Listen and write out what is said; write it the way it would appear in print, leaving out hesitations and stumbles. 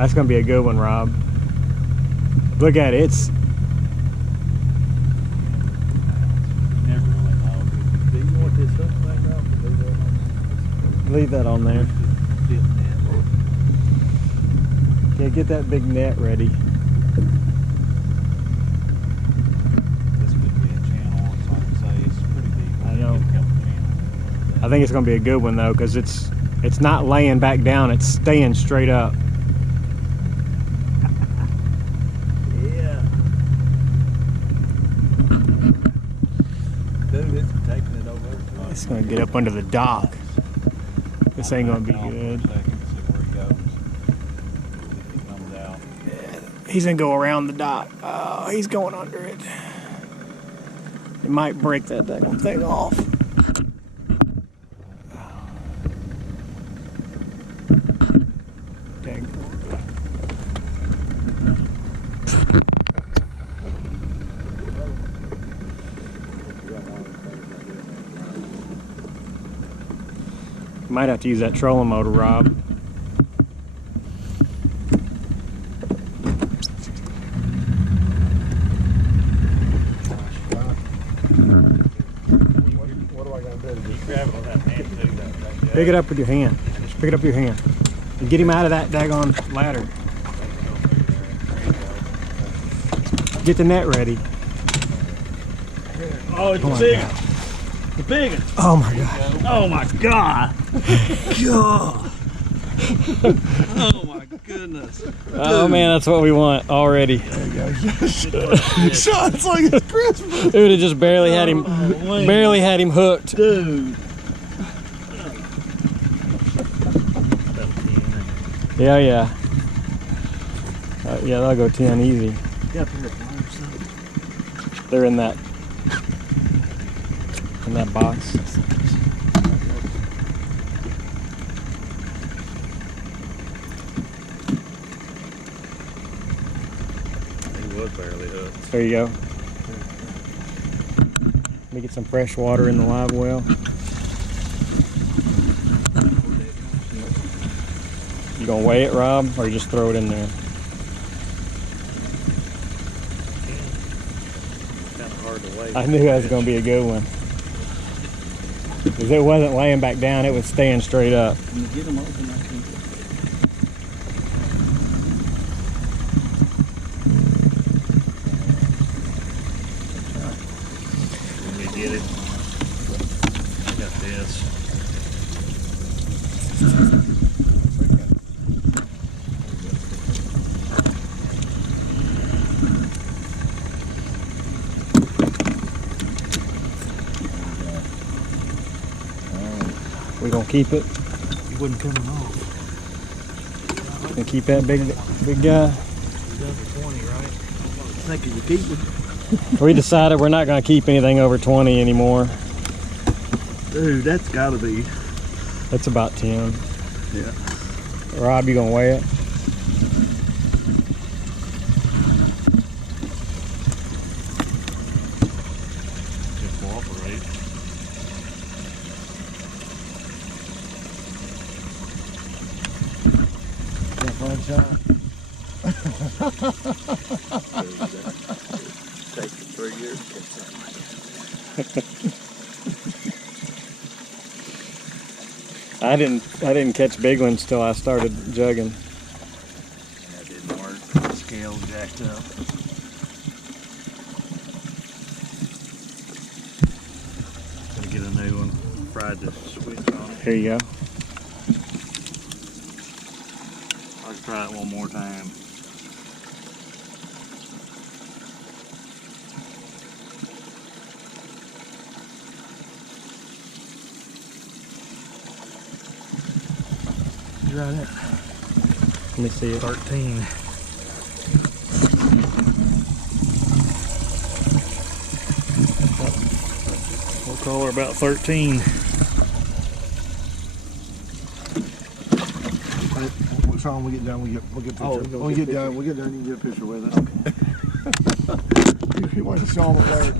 That's gonna be a good one, Rob. Look at it. It's Never really know. Do you want this up thing, Rob? leave that on there. Dip net. Yeah, get that big net ready. This could be a channel. It's hard to say. It's pretty deep. I know. Get a couple channels. I think it's gonna be a good one though, because it's not laying back down, it's staying straight up. Yeah. Dude, it's taking it over. It's gonna get up under the dock. This ain't gonna be Back off good. for a second, see where he goes. If he comes out. He's gonna go around the dock. Oh, he's going under it. It might break that daggone thing off. Dang. Might have to use that trolling motor, Rob. What do I gotta do? Just grab it on that hand and do that right there. Pick it up with your hand. Just pick it up with your hand. And get him out of that daggone ladder. Get the net ready. Oh, it's Oh a my big God. one. The big one. Oh my God. Oh my God. God. Oh my goodness. Oh man, that's what we want already. Sean, it's like it's Christmas. Dude, it just barely had him, man. barely had him hooked. Dude. Yeah, yeah. Yeah, they'll go 10 easy. They're in that box. He was barely hooked. There you go. Let me get some fresh water in the live well. You gonna weigh it, Rob, or you just throw it in there? Kind of hard to wait. I knew that was gonna be a good one. Because it wasn't laying back down, it was staying straight up. Can you get them open? I think. Let me get it. I got this. We gonna keep it. He wasn't coming off. Gonna keep that big guy. He's done for 20, right? Thinking you keep it. We decided we're not gonna keep anything over 20 anymore. Dude, that's gotta be. That's about 10. Yeah. Rob, you gonna weigh it? Just cooperate. Takes 3 years to catch something like I didn't catch big ones till I started jugging. that. That didn't work. The scale jacked up. Gotta get a new one. Fried the switch on it. Here you go. I'll try it one more time. You right at Let me see it. 13. We'll call her about 13. Sean, we get done, we'll get a picture. Oh, When we get done, you can get a picture with it. You want to show them at work.